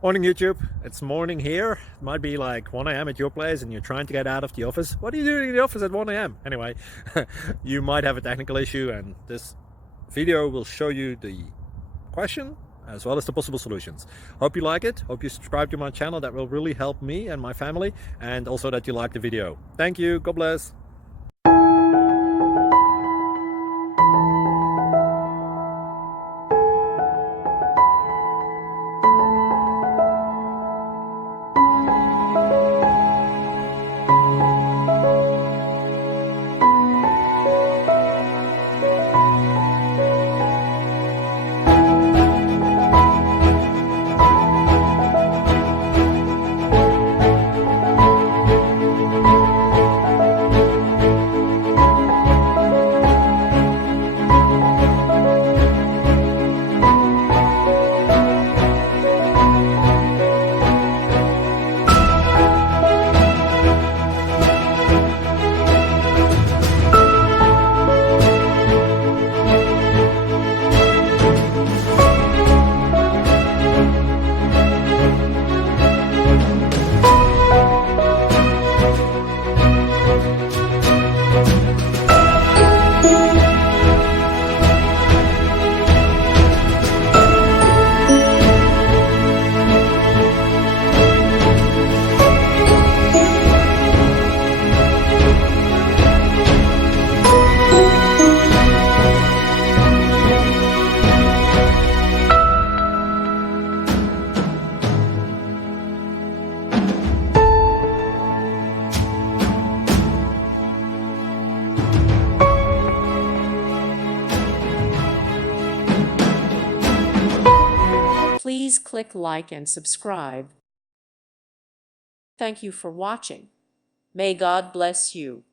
Morning YouTube, it's morning here. It might be like 1 a.m. at your place and you're trying to get out of the office. What are you doing in the office at 1 a.m.? Anyway, you might have a technical issue and this video will show you the question as well as the possible solutions. Hope you like it, hope you subscribe to my channel. That will really help me and my family, and also that you like the video. Thank you, God bless. Please click like and subscribe. Thank you for watching. May God bless you.